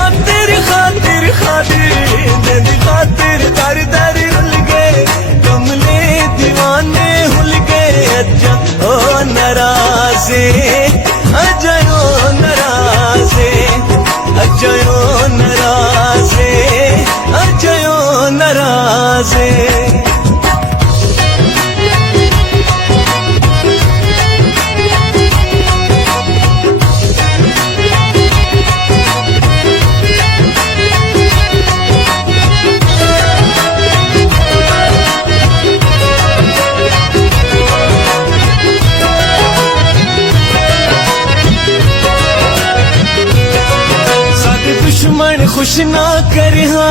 खातिर खातिर खातिर तेरी खातिर दर दर रुल गए कमले दीवाने हुल गए अज्जा ओ नाराज़े अजयो नाराज़े अजयो नाराज़े अजयो नाराज़े दुश्मन खुश ना करिहा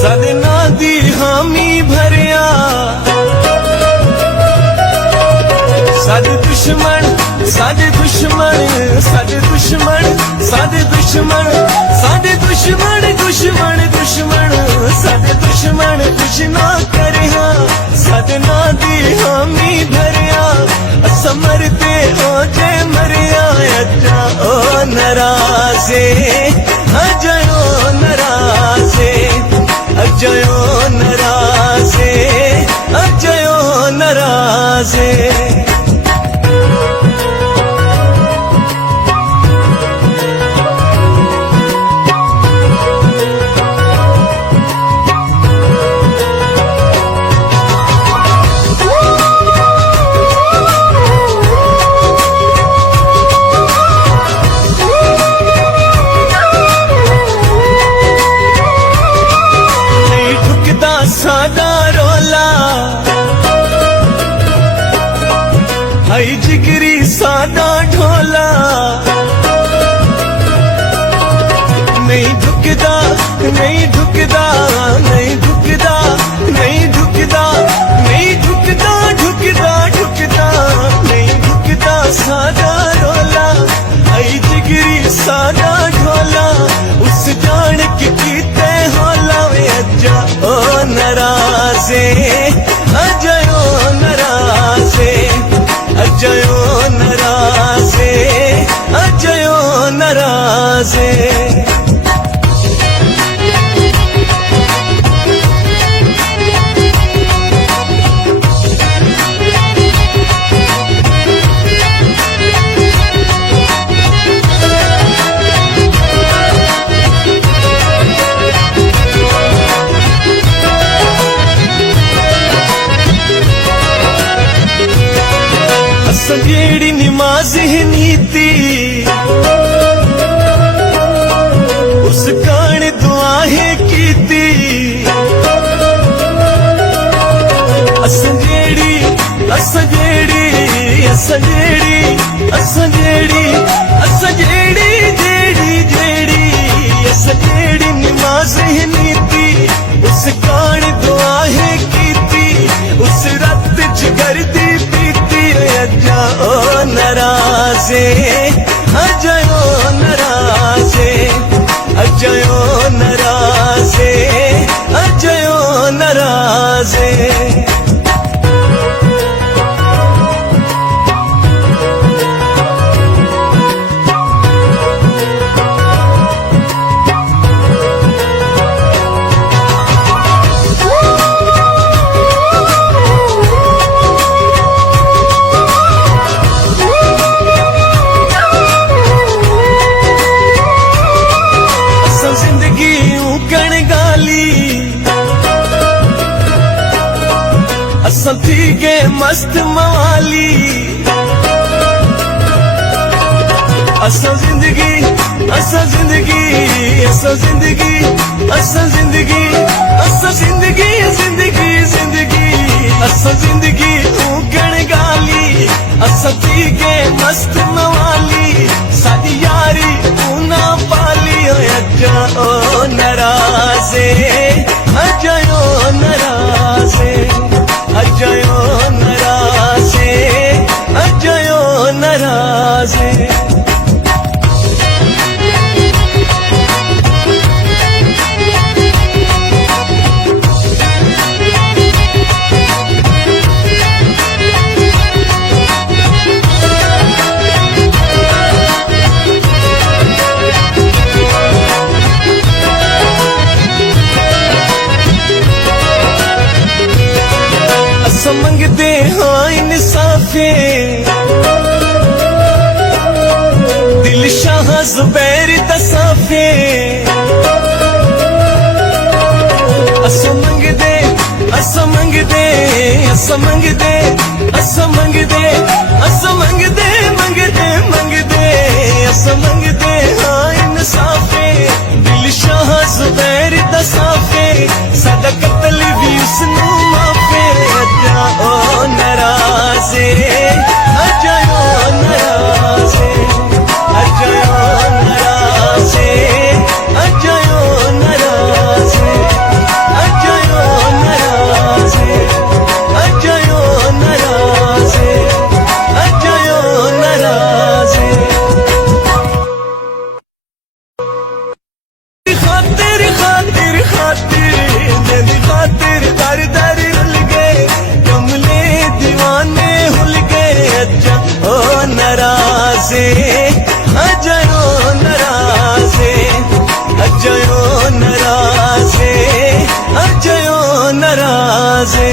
सादे ना दी हामी भरिया सादे दुश्मन सादे दुश्मन सादे दुश्मन सादे दुश्मन सादे दुश्मन दुश्मन दुश्मन सादे दुश्मन खुश ना करिहा सादे ना दी हामी भरिया समरते हो जे मरिया अज्जा ओ नाराज़े अजयो नाराज़े अजयो नाराज़े अजयो नाराज़े सादा रोला हई जिगरी सादा ढोला नहीं झुकदा नहीं झुकदा नहीं झुकदा नहीं झुकदा नहीं झुकदा झुकदा झुकदा नहीं झुकदा सादा रोला हई जिगरी सादा ढोला उस जान के कीते होला वे अज्जा ओ नाराज़े अजयो नाराज़े अजयो नाराज़े अजयो नाराज़े जेड़ी नमाज है नीति उस कान दुआ है कीती असंजेड़ी असंजेड़ी असंजेड़ी असंजेड़ी असंजेड़ी जेड़ी जेड़ी असंजेड़ी नमाज है नीति उस कान दुआ है कीती उस रत जिगर दी अज्जा ओ नाराज़े अजयो नाराज़े अजयो नाराज़े अजयो नाराज़े असां थी गए मस्त मवाली असां जिंदगी असां जिंदगी असां जिंदगी असां जिंदगी असां जिंदगी जिंदगी जिंदगी असां जिंदगी उगण गाली असां थी गए मस्त मवाली साडी यारी तू ना पाली अज्जा ओ नाराज़े अजयो नाराज़े अजयो नाराज़े अजयो नाराज़े जुबैर तसाफे असो मंगदे असो मंगदे असो मंगदे असो मंगदे असो मंगदे मंगदे मंगदे असो मंगदे हाँ इंसाफे दिल शाह जुबैर तसाफे साडा कत्ल भी उसनू माफे अजा ओ नाराज़े अजा ओ नाराज़े अजा ओ नाराज़े अजा ओ नाराज़े अजा ओ नाराज़े अजा ओ नाराज़े अजा ओ नाराज़े खातिर खातिर खातिर दिल खातिर दर दर रुल गए कमले दीवाने हुल गए अजा ओ नाराज़े अजा ओ नाराज़े अजा ओ नाराज़े अजा ओ नाराज़े